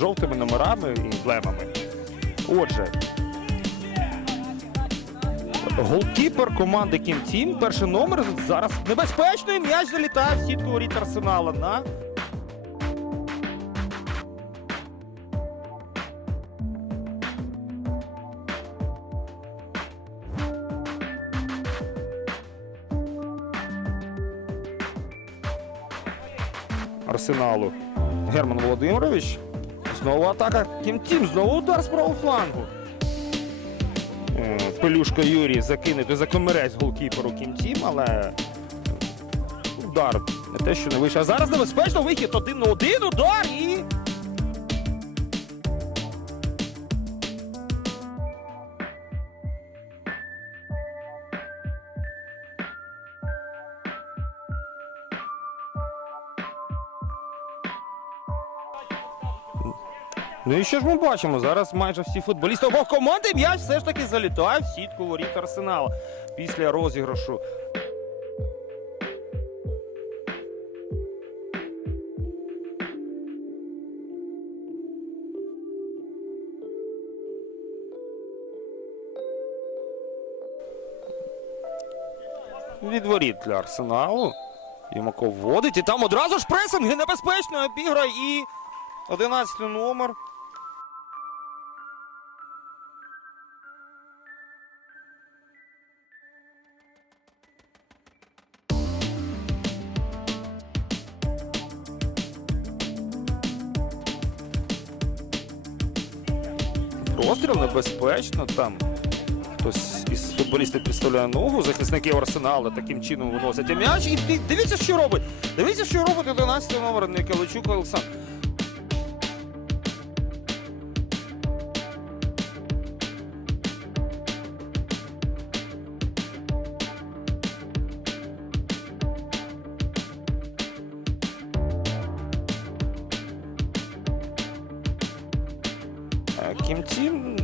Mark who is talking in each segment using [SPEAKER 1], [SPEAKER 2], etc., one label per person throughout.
[SPEAKER 1] жовтими номерами і емблемами. Отже, голкіпер команди Кім Тім, перший номер. Зараз небезпечний м'яч залітає в сітку воріт Арсенала на Арсеналу Герман Володимирович. Знову атака Кім Тім, знову удар з правого флангу. Е, Пелюшка Юрій закинути за комірець голкіперу Кім Тім, але удар не те, що не вийшов. А зараз небезпечно вихід один на один удар і. Ну і що ж ми бачимо? Зараз майже всі футболісти обох команд і м'яч все ж таки залітає в сітку воріт Арсенала після розіграшу. Від воріт для Арсеналу. Ємаков вводить і там одразу ж пресинг і небезпечно обіграє і 11 номер. Простріл небезпечно там. Хтось із футболістів підставляє ногу, захисників Арсенала таким чином виносять м'яч. І ди- дивіться, що робить. Дивіться, що робить 11 номер Николайчук Олександр. Кімтім,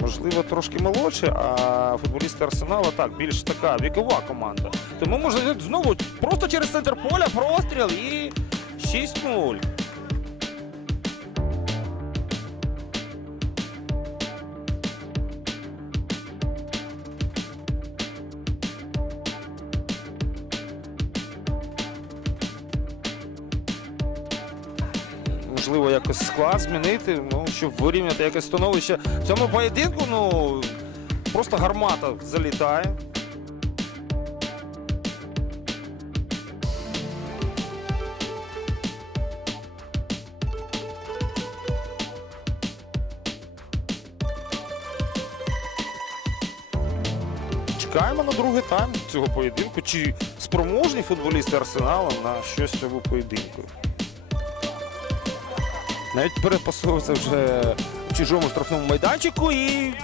[SPEAKER 1] можливо, трошки молодше, а футболісти Арсенала так, більш така вікова команда. Тому може знову просто через центр поля простріл і 6-0. Можливо, якось склад змінити, ну, щоб вирівняти якесь становище. В цьому поєдинку, ну, просто гармата залітає. Чекаємо на другий тайм цього поєдинку. Чи спроможні футболісти Арсенала на щось в цьому поєдинку? Навіть перепасовується вже в чужому штрафному майданчику і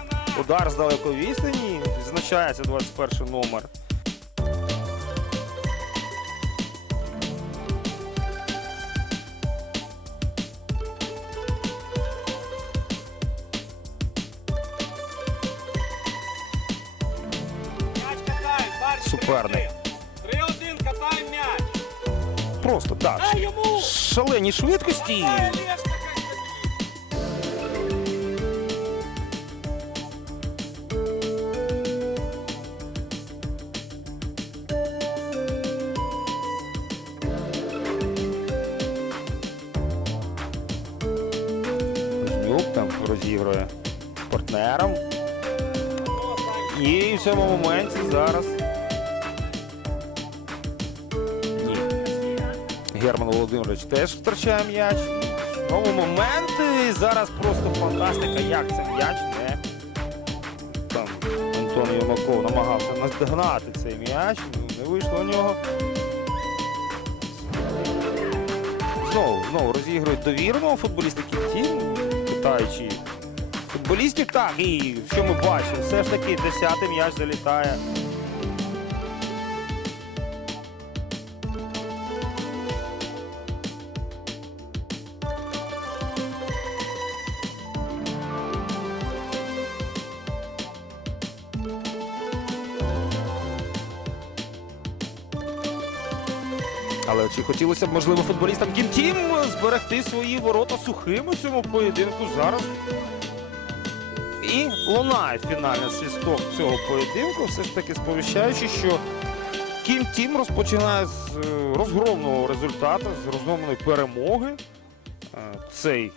[SPEAKER 1] удар з далекої відстані. Відзначається 21 номер. Суперник.
[SPEAKER 2] 3-1, катаємо м'яч.
[SPEAKER 1] Просто так.
[SPEAKER 2] Дай йому!
[SPEAKER 1] Шалені швидкості. Розігрує партнером. І в цьому моменті зараз. Ні. Герман Володимирович теж втрачає м'яч. Знову момент. І зараз просто фантастика. Як це м'яч не. Там Антон Ємаков намагався наздогнати цей м'яч. Ну, Не вийшло у нього. Знову, знову розігрують довірного футболіста Кінтін, питаючи футболістів. Так, і що ми бачимо, все ж таки 10-й м'яч залітає. Але чи хотілося б, можливо, футболістам Кім Тім зберегти свої ворота сухими у цьому поєдинку зараз. І лунає фінальний свісток цього поєдинку, все ж таки сповіщаючи, що Кім Тім розпочинає з е, розгромного результату, з розгромної перемоги. Е, Цей